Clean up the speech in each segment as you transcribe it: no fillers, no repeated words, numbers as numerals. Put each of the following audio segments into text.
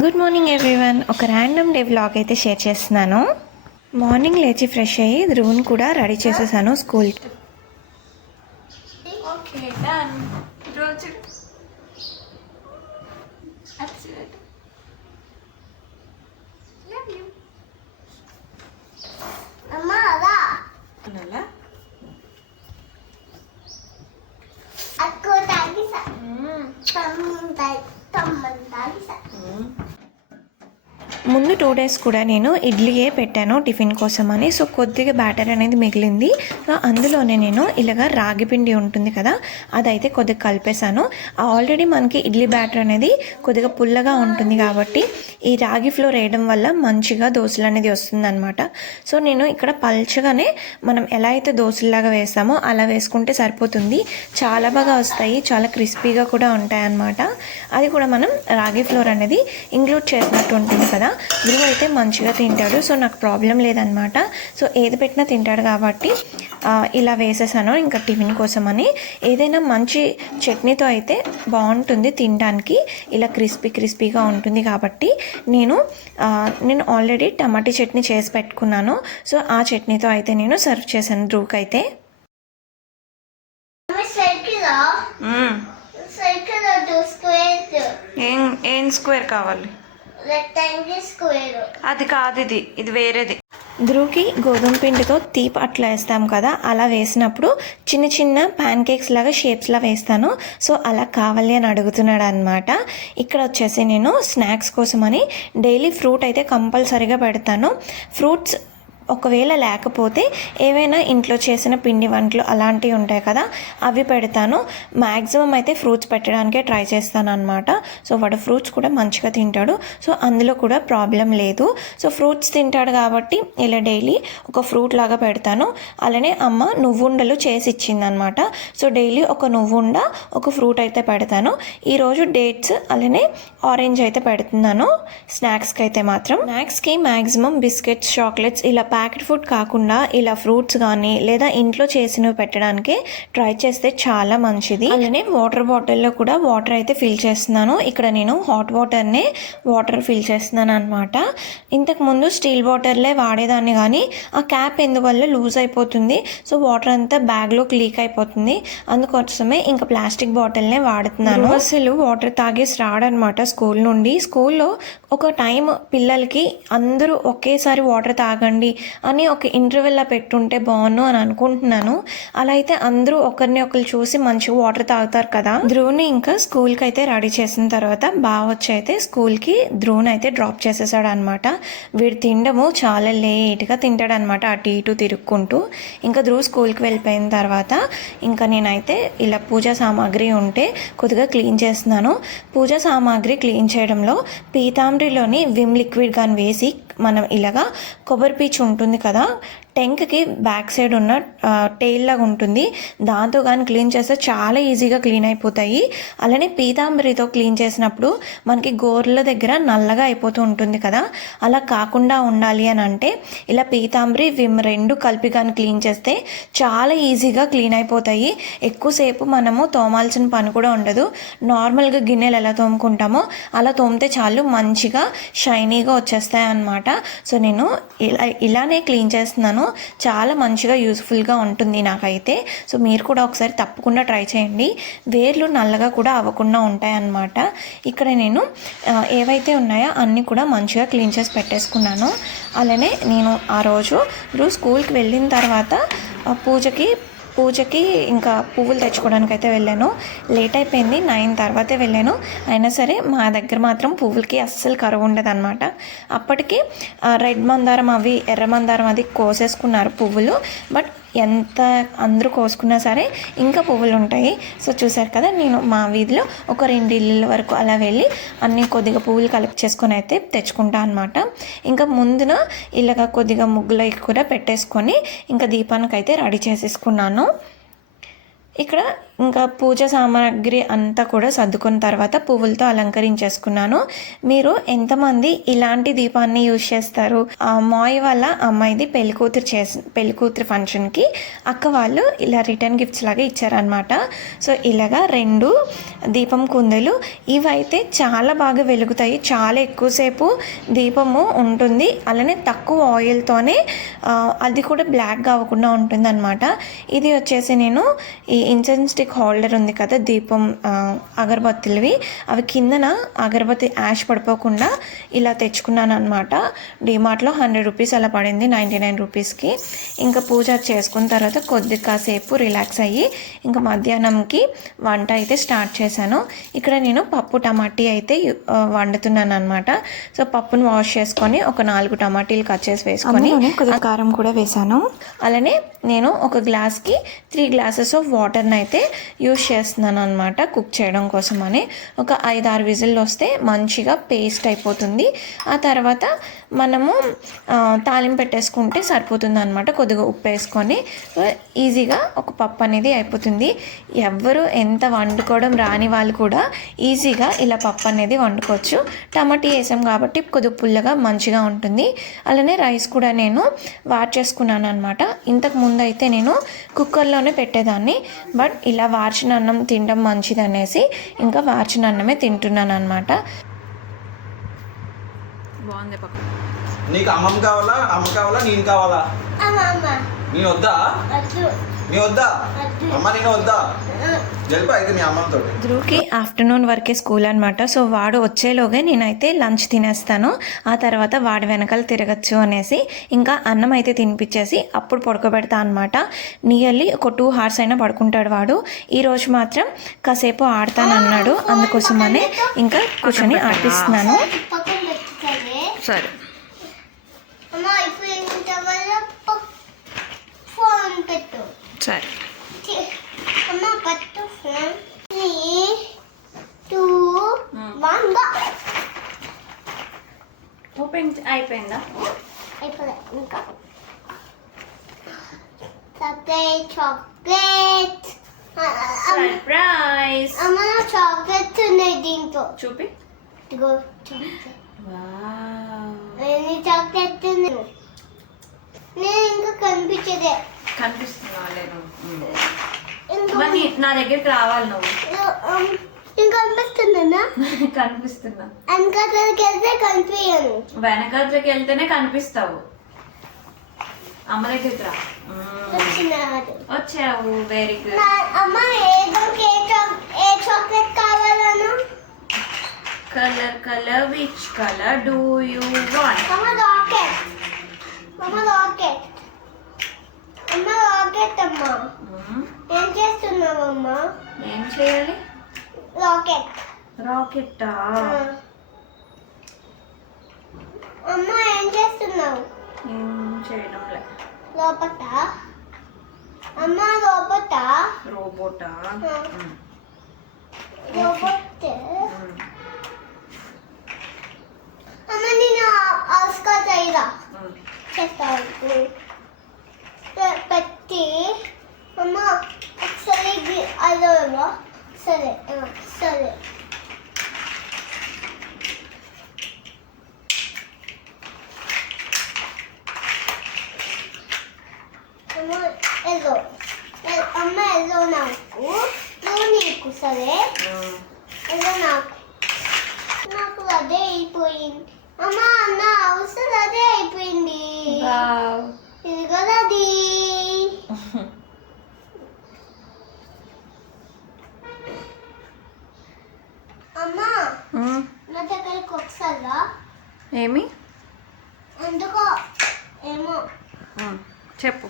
Good morning everyone. ఒక random day vlog అయితే share చేస్తున్నాను. మార్నింగ్ లేచి ఫ్రెష్ అయ్యి ధ్రువుని కూడా రెడీ చేసేసాను స్కూల్కి. Okay done. రోజు ముందు 2 days కూడా నేను ఇడ్లీయే పెట్టాను టిఫిన్ కోసం అని. సో కొద్దిగా బ్యాటర్ అనేది మిగిలింది. సో అందులోనే నేను ఇలాగ రాగి పిండి ఉంటుంది కదా, అదైతే కొద్దిగా కలిపేశాను. ఆల్రెడీ మనకి ఇడ్లీ బ్యాటర్ అనేది కొద్దిగా పుల్లగా ఉంటుంది కాబట్టి ఈ రాగి ఫ్లోర్ వేయడం వల్ల మంచిగా దోశలు అనేది వస్తుందన్నమాట. సో నేను ఇక్కడ పల్చగానే మనం ఎలా అయితే దోశలాగా వేస్తామో అలా వేసుకుంటే సరిపోతుంది. చాలా బాగా వస్తాయి, చాలా క్రిస్పీగా కూడా ఉంటాయి అన్నమాట. అది కూడా మనం రాగి ఫ్లోర్ అనేది ఇంక్లూడ్ చేసినట్టు ఉంటుంది కదా. ధ్రువ్ అయితే మంచిగా తింటాడు, సో నాకు ప్రాబ్లం లేదనమాట. సో ఏది పెట్టినా తింటాడు కాబట్టి ఇలా వేసేసాను ఇంకా టిఫిన్ కోసం అని. ఏదైనా మంచి చట్నీతో అయితే బాగుంటుంది తినడానికి, ఇలా క్రిస్పీగా ఉంటుంది కాబట్టి నేను ఆల్రెడీ టమాటా చట్నీ చేసి పెట్టుకున్నాను. సో ఆ చట్నీతో అయితే నేను సర్వ్ చేశాను ధ్రువ్కి అయితే. ఏం స్క్వేర్ కావాలి? అది కాదు, ఇది వేరేది. ధ్రువ్కి గోధుమ పిండితో తీపి అట్లా వేస్తాం కదా, అలా వేసినప్పుడు చిన్న చిన్న ప్యాన్ కేక్స్ లాగా షేప్స్లా వేస్తాను. సో అలా కావాలి అని అడుగుతున్నాడు అనమాట. ఇక్కడ వచ్చేసి నేను స్నాక్స్ కోసమని డైలీ ఫ్రూట్ అయితే కంపల్సరీగా పెడతాను. ఫ్రూట్స్ ఒకవేళ లేకపోతే ఏవైనా ఇంట్లో చేసిన పిండి వంటలు అలాంటివి ఉంటాయి కదా, అవి పెడతాను. మ్యాక్సిమం అయితే ఫ్రూట్స్ పెట్టడానికే ట్రై చేస్తాను అనమాట. సో వాడు ఫ్రూట్స్ కూడా మంచిగా తింటాడు, సో అందులో కూడా ప్రాబ్లం లేదు. సో ఫ్రూట్స్ తింటాడు కాబట్టి ఇలా డైలీ ఒక ఫ్రూట్ లాగా పెడతాను. అలానే అమ్మ నువ్వుండలు చేసి ఇచ్చిందనమాట. సో డైలీ ఒక నువ్వుండ ఒక ఫ్రూట్ అయితే పెడతాను. ఈరోజు డేట్స్ అలానే ఆరెంజ్ అయితే పెడుతున్నాను స్నాక్స్కి అయితే మాత్రం. స్నాక్స్కి మ్యాక్సిమం బిస్కెట్స్, చాక్లెట్స్ ఇలా ప్యాకెట్ ఫుడ్ కాకుండా ఇలా ఫ్రూట్స్ కానీ లేదా ఇంట్లో చేసినవి పెట్టడానికి ట్రై చేస్తే చాలా మంచిది. అలానే వాటర్ బాటిల్లో కూడా వాటర్ అయితే ఫిల్ చేస్తున్నాను. ఇక్కడ నేను హాట్ వాటర్నే వాటర్ ఫిల్ చేస్తున్నాను అనమాట. ఇంతకుముందు స్టీల్ వాటర్లే వాడేదాన్ని, కానీ ఆ క్యాప్ ఎందువల్ల లూజ్ అయిపోతుంది, సో వాటర్ అంతా బ్యాగ్లోకి లీక్ అయిపోతుంది. అందుకోసమే ఇంకా ప్లాస్టిక్ బాటిల్నే వాడుతున్నాను. అసలు వాటర్ తాగేసి రాడనమాట స్కూల్ నుండి. స్కూల్లో ఒక టైం పిల్లలకి అందరూ ఒకేసారి వాటర్ తాగండి అని ఒక ఇంటర్వెల్లా పెట్టుంటే బాగుండు అని అనుకుంటున్నాను. అలా అయితే అందరూ ఒకరిని ఒకరు చూసి మంచిగా వాటర్ తాగుతారు కదా. ధ్రువ్ని ఇంకా స్కూల్కి అయితే రెడీ చేసిన తర్వాత బాగా వచ్చి అయితే స్కూల్కి ధ్రువ్ని అయితే డ్రాప్ చేసేసాడు అనమాట. వీడు తినడము చాలా లేట్గా తింటాడనమాట, అటు ఇటు తిరుక్కుంటూ. ఇంకా ధ్రువ్ స్కూల్కి వెళ్ళిపోయిన తర్వాత ఇంకా నేనైతే ఇలా పూజా సామాగ్రి ఉంటే కొద్దిగా క్లీన్ చేస్తున్నాను. పూజా సామాగ్రి క్లీన్ చేయడంలో పీతాంబరిలోని విమ్ లిక్విడ్ కానీ వేసి మనం ఇలాగా కొబ్బరి పీచు ఉంటుంది కదా, టెంక్కి బ్యాక్ సైడ్ ఉన్న టెయిల్ లాగా ఉంటుంది, దాంతో కానీ క్లీన్ చేస్తే చాలా ఈజీగా క్లీన్ అయిపోతాయి. అలానే పీతాంబరితో క్లీన్ చేసినప్పుడు మనకి గోర్ల దగ్గర నల్లగా అయిపోతూ ఉంటుంది కదా, అలా కాకుండా ఉండాలి అని అంటే ఇలా పీతాంబరి విమ్ రెండు కలిపి కానీ క్లీన్ చేస్తే చాలా ఈజీగా క్లీన్ అయిపోతాయి. ఎక్కువసేపు మనము తోమాల్సిన పని కూడా ఉండదు. నార్మల్గా గిన్నెలు ఎలా తోముకుంటామో అలా తోమితే చాలు మంచిగా షైనీగా వచ్చేస్తాయి అన్నమాట. సో నేను ఇలానే క్లీన్ చేస్తున్నాను. చాలా మంచిగా యూస్ఫుల్గా ఉంటుంది నాకైతే. సో మీరు కూడా ఒకసారి తప్పకుండా ట్రై చేయండి. వేర్లు నల్లగా కూడా అవ్వకుండా ఉంటాయి అన్నమాట. ఇక్కడ నేను ఏవైతే ఉన్నాయో అన్నీ కూడా మంచిగా క్లీన్ చేసి పెట్టేసుకున్నాను. అలానే నేను ఆ రోజు స్కూల్కి వెళ్ళిన తర్వాత పూజకి ఇంకా పువ్వులు తెచ్చుకోవడానికి అయితే వెళ్ళాను. లేట్ అయిపోయింది, 9 తర్వాతే వెళ్ళాను. అయినా సరే మా దగ్గర మాత్రం పువ్వులకి అస్సలు కరువు ఉండదు అనమాట. అప్పటికి రెడ్ మందారం అవి ఎర్ర మందారం అది కోసేసుకున్నారు పువ్వులు. బట్ ఎంత అందరూ కోసుకున్నా సరే ఇంకా పువ్వులు ఉంటాయి. సో చూసారు కదా, నేను మా వీధిలో ఒక 2 ఇళ్ళ వరకు అలా వెళ్ళి అన్నీ కొద్దిగా పువ్వులు కలెక్ట్ చేసుకొని అయితే తెచ్చుకుంటా అనమాట. ఇంకా ముందున ఇలాగ కొద్దిగా ముగ్గులు కూడా పెట్టేసుకొని ఇంకా దీపానికి అయితే రెడీ చేసేసుకున్నాను. ఇక్కడ ఇంకా పూజ సామాగ్రి అంతా కూడా సర్దుకున్న తర్వాత పువ్వులతో అలంకరించేసుకున్నాను. మీరు ఎంతమంది ఇలాంటి దీపాన్ని యూజ్ చేస్తారు? మాయ్ వాళ్ళ అమ్మాయిది పెళ్ళికూతురు ఫంక్షన్కి అక్క వాళ్ళు ఇలా రిటర్న్ గిఫ్ట్స్ లాగా ఇచ్చారనమాట. సో ఇలాగా 2 దీపం కుందులు, ఇవైతే చాలా బాగా వెలుగుతాయి, చాలా ఎక్కువసేపు దీపము ఉంటుంది, అలానే తక్కువ ఆయిల్తోనే అది కూడా బ్లాక్గా అవ్వకుండా ఉంటుంది అనమాట. ఇది వచ్చేసి నేను ఈ ఇన్సెన్స్ స్టిక్ హోల్డర్ ఉంది కదా, దీపం అగరబత్తులవి, అవి కిందన అగరబత్తి యాష్ పడిపోకుండా ఇలా తెచ్చుకున్నాను అనమాట. డిమార్ట్లో 100 రూపీస్ అలా పడింది, 99 రూపీస్కి. ఇంకా పూజ చేసుకున్న తర్వాత కాసేపు రిలాక్స్ అయ్యి ఇంకా మధ్యాహ్నంకి వంట అయితే స్టార్ట్ చేశాను. ఇక్కడ నేను పప్పు టమాటీ అయితే వండుతున్నాను అనమాట. సో పప్పును వాష్ చేసుకొని ఒక 4 టమాటీలు కట్ చేసి వేసుకొని కొద్దిగా కారం కూడా వేసాను. అలానే నేను ఒక గ్లాస్కి 3 గ్లాసెస్ ఆఫ్ వాటర్ని అయితే యూస్ చేస్తున్నాను అనమాట కుక్ చేయడం కోసం అని. ఒక 5-6 విజిల్లు వస్తే మంచిగా పేస్ట్ అయిపోతుంది. ఆ తర్వాత మనము తాలింపు పెట్టేసుకుంటే సరిపోతుంది అనమాట. కొద్దిగా ఉప్పు వేసుకొని ఈజీగా ఒక పప్పు అనేది అయిపోతుంది. ఎవ్వరు ఎంత వండుకోవడం రాని వాళ్ళు కూడా ఈజీగా ఇలా పప్పు అనేది వండుకోవచ్చు. టమాటీ వేసాం కాబట్టి కొద్దిగా పుల్లగా మంచిగా ఉంటుంది. అలానే రైస్ కూడా నేను వార్చేసుకున్నాను అనమాట. ఇంతకు ముందు అయితే నేను కుక్కర్లోనే పెట్టేదాన్ని, బట్ ఇలా వార్చిన అన్నం తినడం మంచిది అనేసి ఇంకా వార్చిన అన్నమే తింటున్నాను అనమాట. బాగుంది పక్క. నీకు అమ్మ కావాలా నేను కావాలా? నేను వద్దా? నీ వద్దా? అమ్మ నేను వద్దా? జరిపి అయితే మీ అమ్మతో. ధ్రువ్కి ఆఫ్టర్నూన్ వరకే స్కూల్ అనమాట. సో వాడు వచ్చేలోగా నేనైతే లంచ్ తినేస్తాను, ఆ తర్వాత వాడి వెనకాల తిరగచ్చు అనేసి ఇంకా అన్నం అయితే తినిపించేసి అప్పుడు పడుకోబెడతా అనమాట. నియర్లీ ఒక 2 hours అయినా పడుకుంటాడు వాడు. ఈరోజు మాత్రం కాసేపు ఆడతానన్నాడు, అందుకోసమనే ఇంకా కూర్చొని ఆడిపిస్తున్నాను. సరే సరే ఓపెన్ అయిపోయిందా? ఇంకా చాక్లెట్ సర్ప్రైజ్. అమ్మ చాక్లెట్స్ ఉన్నాయి దీంట్లో. చూపి. ఇదిగో చాక్లెట్. వావ్. ఎన్ని చాక్లెట్స్ ఉన్నాయి? నేను ఇంకా కనిపించదే. కనిపిస్తున్నా నేను. ఇంకా మరి నా దగ్గరికి రావాలి నువ్వు. ఇంకా కనిపిస్తుందా? కనిపిస్తున్నా. వెనకాతలకి వెళ్తే కనిపించను. వెనకాతలకి వెళ్తేనే కనిపిస్తావు. అమ్మ దగ్గరికి రా. వచ్చినాడు. వచ్చావు, వెరీ గుడ్. అమ్మ ఏ చాక్లెట్ కావాలను? Colour which colour do you want? అమ్మ రాకెట్. అమ్మ రాకెట్. అమ్మ రాకెట్. అమ్మ ఏం చేస్తున్నావమ్మా? ఏం చేయాలి? రాకెట్. రాకెట్టా? అమ్మ ఏం చేస్తున్నావు? ఏం చేయడం లే. లోపట. అమ్మ లోపట. రోబోటా? లోపట. అమ్మ నేను ఆస్కార్ చేయరా చేస్తాను పెట్టి. అమ్మ ఒకసారి అదోవా. సరే సరే. అమ్మ ఎల్లో. అమ్మ ఎల్లో నాకు, నువ్వు నీకు. సరే ఎల్లో నాకు అదే అయిపోయింది. అమ్మ నా అవసరం అదే అయిపోయింది. ఇది కదా అది. అమ్మ నా దగ్గరికి ఒకసారా? ఏమి? ఎందుకో ఏమో. చెప్పు.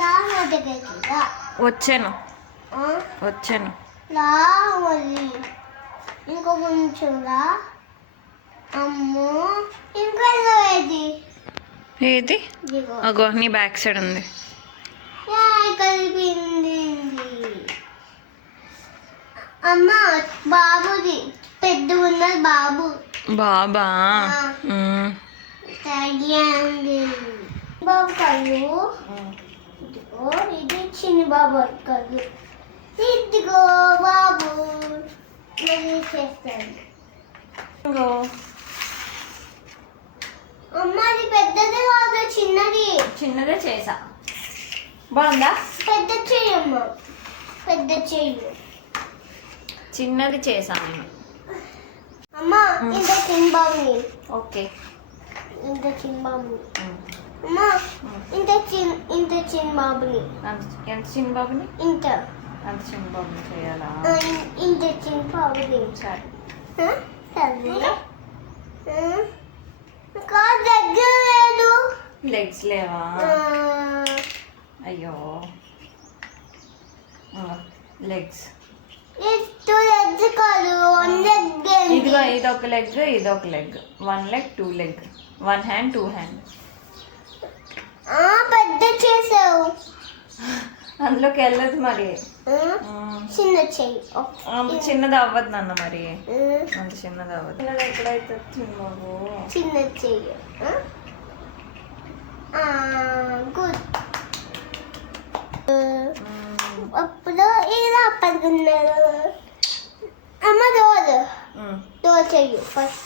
నా దగ్గరికి రా. వచ్చాను వచ్చాను. రా మళ్ళీ ఇంకో కొంచెం రా. అమ్మో ఇంకా ఏది? ఏది? ఇదిగో. అగో నీ బ్యాక్ సైడ్ ఉంది. కలిపింది. అమ్మ బాబుది పెద్ద ఉన్నది బాబు. బాబా? బాబు కళ్ళు. ఇదిగో ఇది చిన్న బాబు కళ్ళు. ఇదిగో బాబు మళ్ళీ చేస్తాను. ఇంకో అమ్మ అది పెద్దది కాదు చిన్నది. చిన్నదే చేసా. బాగుందా? పెద్ద చెయ్యి అమ్మ, పెద్ద చెయ్యి. చిన్నది చేసా నేను. అమ్మ ఇంత చిన్న బాబుని, ఓకే. ఇంత చిన్న బాబుని. అమ్మ ఇంత చిన్న బాబుని, ఎంత చిన్న బాబుని? ఇంత అంత చిన్న బాబుని చేయాలా? ఇంత చిన్న బాబుని. సరే. సరే ఇంకా దగ్గర లేదు. లెగ్స్ లేవా? అయ్యో. లెగ్స్ టూ లెగ్స్ కాదు, వన్ లెగ్. ఇదిగో ఇదొక లెగ్, ఇదొక leg. 1 leg 2 leg, 1 hand 2 hand. పెద్ద చేసావు. అందులోకి వెళ్ళదు మరి. చిన్న చెయ్యి. చిన్నది అవ్వదు నాన్న మరి. అంత చిన్నది అవ్వదు. చిన్నది ఎక్కడైతే బాబు. చిన్న చెయ్యి. గుడ్. అప్పుడు ఇలా పడుకున్నారు. అమ్మ డోర్ చెయ్యి ఫస్ట్.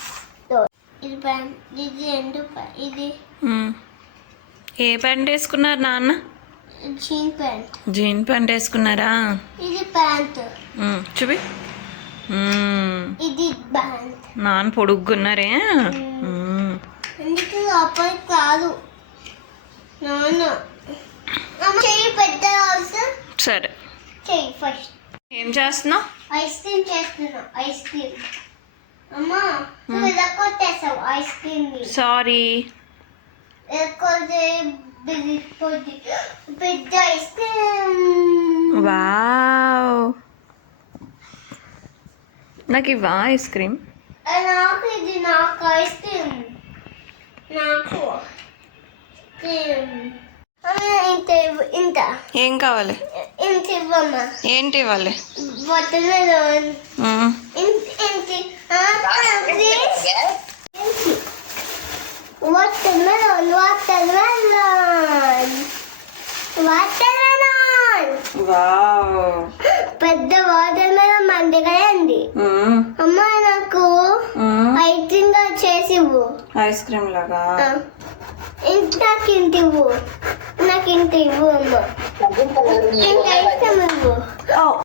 డోర్ ఇది ప్యాంట్, ఇది రెండు ఇది ఏ ప్యాంట్ వేసుకున్నారు నాన్న? Jean pant. జీన్ ప్యాంట్ వేసుకున్నారా? ఇది ప్యాంట్. చూపి. ఇది ప్యాంట్. నాన్న పొడుగున్నారే. అందుకే లోపలికి కాదు నాన్న. అమ్మ చెయ్యి పెద్ద అవసరం. సరే. చెయ్యి ఫస్ట్. ఏం చేస్తున్నావు? ఐస్ క్రీమ్ చేస్తున్నా. Ice cream. అమ్మా నువ్వు ఇలా కొట్టేసావు ఐస్ క్రీమ్ ని. సారీ. లేకపోతే పెద్ద ఐస్ క్రీమ్. వావ్, నాకు ఇవ్వా ఐస్ క్రీమ్? నాకు ఇది నాకు ఐస్ క్రీమ్. నాకు క్రీమ్. ఇంత ఇంత ఏం కావాలి? ఇంత ఇవ్వమ్మా. ఏంటి ఇవ్వాలి? Watermelon. ఇంటి watermelon. Watermelon. Watermelon. Wow. పెద్ద వాటర్ మెలన్ మండిగాయండి. అమ్మ నాకు ఐస్ క్రీమ్ చేసి ఇవ్వు. ఐస్ క్రీమ్ లాగా. నాకు ఇంత ఇవ్వు. నాకు ఇంత ఇవ్వు అమ్మ. ఇంత ఐస్ క్రీమ్ ఇవ్వు.